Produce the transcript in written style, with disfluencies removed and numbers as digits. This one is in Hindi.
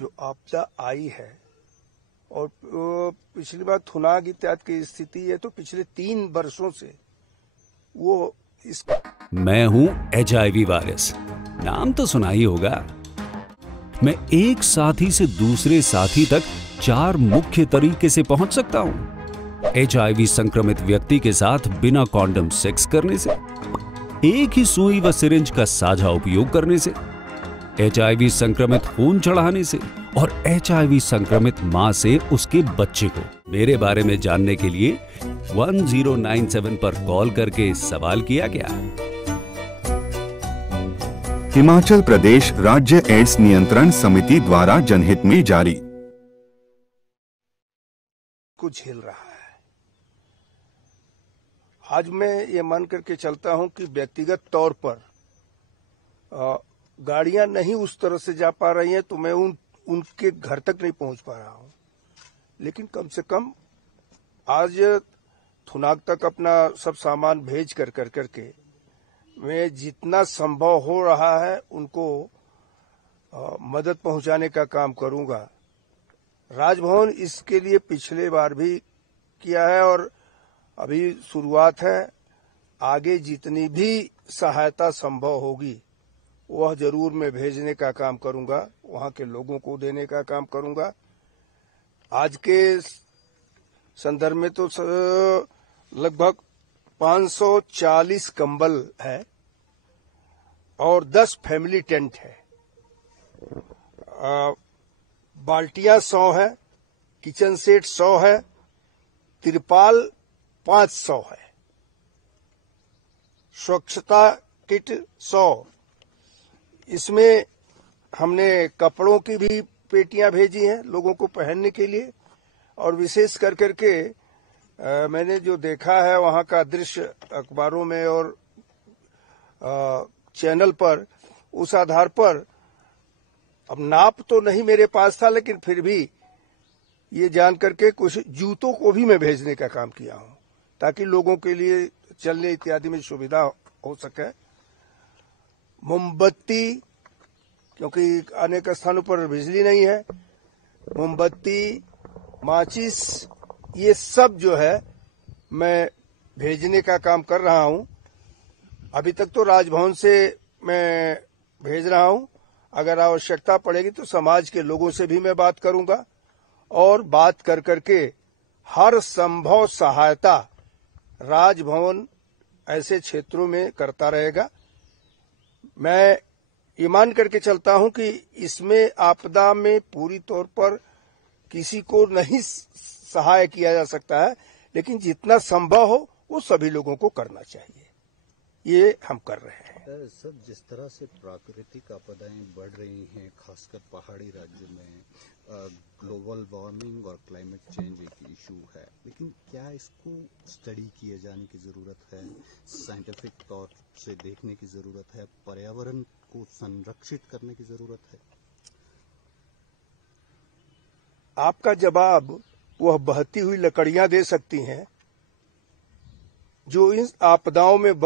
जो आपदा आई है और पिछली बार थुनाग इत्यादि की स्थिति है, तो पिछले 3 वर्षों से वो इस मैं हूं HIV वायरस, नाम तो सुना ही होगा। मैं एक साथी से दूसरे साथी तक 4 मुख्य तरीके से पहुंच सकता हूं। HIV संक्रमित व्यक्ति के साथ बिना कॉन्डम सेक्स करने से, एक ही सुई व सिरिंज का साझा उपयोग करने से, HIV संक्रमित खून चढ़ाने से और HIV संक्रमित मां से उसके बच्चे को। मेरे बारे में जानने के लिए 1097 पर कॉल करके सवाल किया गया। हिमाचल प्रदेश राज्य एड्स नियंत्रण समिति द्वारा जनहित में जारी। कुछ हिल रहा है। आज मैं ये मान करके चलता हूं कि व्यक्तिगत तौर पर गाड़ियां नहीं उस तरह से जा पा रही हैं, तो मैं उनके घर तक नहीं पहुंच पा रहा हूं, लेकिन कम से कम आज थुनाग तक अपना सब सामान भेज करके मैं जितना संभव हो रहा है उनको मदद पहुंचाने का काम करूंगा। राजभवन इसके लिए पिछले बार भी किया है और अभी शुरुआत है। आगे जितनी भी सहायता संभव होगी वह जरूर मैं भेजने का काम करूंगा, वहां के लोगों को देने का काम करूंगा। आज के संदर्भ में तो लगभग 540 कंबल है और 10 फैमिली टेंट है। बाल्टियां 100 है, किचन सेट 100 है, तिरपाल 500 है, स्वच्छता किट 100। इसमें हमने कपड़ों की भी पेटियां भेजी हैं लोगों को पहनने के लिए। और विशेष करके मैंने जो देखा है वहां का दृश्य अखबारों में और चैनल पर, उस आधार पर अब नाप तो नहीं मेरे पास था, लेकिन फिर भी ये जान करके कुछ जूतों को भी मैं भेजने का काम किया हूं ताकि लोगों के लिए चलने इत्यादि में सुविधा हो सके। मोमबत्ती, क्योंकि अनेक स्थानों पर बिजली नहीं है, मोमबत्ती, माचिस, ये सब जो है मैं भेजने का काम कर रहा हूं। अभी तक तो राजभवन से मैं भेज रहा हूं। अगर आवश्यकता पड़ेगी तो समाज के लोगों से भी मैं बात करूंगा और बात करके हर संभव सहायता राजभवन ऐसे क्षेत्रों में करता रहेगा। मैं ये मान करके चलता हूं कि इसमें आपदा में पूरी तौर पर किसी को नहीं सहाय किया जा सकता है, लेकिन जितना संभव हो वो सभी लोगों को करना चाहिए। ये हम कर रहे हैं। सर, जिस तरह से प्राकृतिक आपदाएं बढ़ रही हैं, खासकर पहाड़ी राज्यों में, ग्लोबल वार्मिंग और क्लाइमेट चेंज एक इशू है, लेकिन क्या इसको स्टडी किए जाने की जरूरत है, साइंटिफिक तौर से देखने की जरूरत है, पर्यावरण को संरक्षित करने की जरूरत है? आपका जवाब वह बहती हुई लकड़ियां दे सकती हैं जो इन आपदाओं में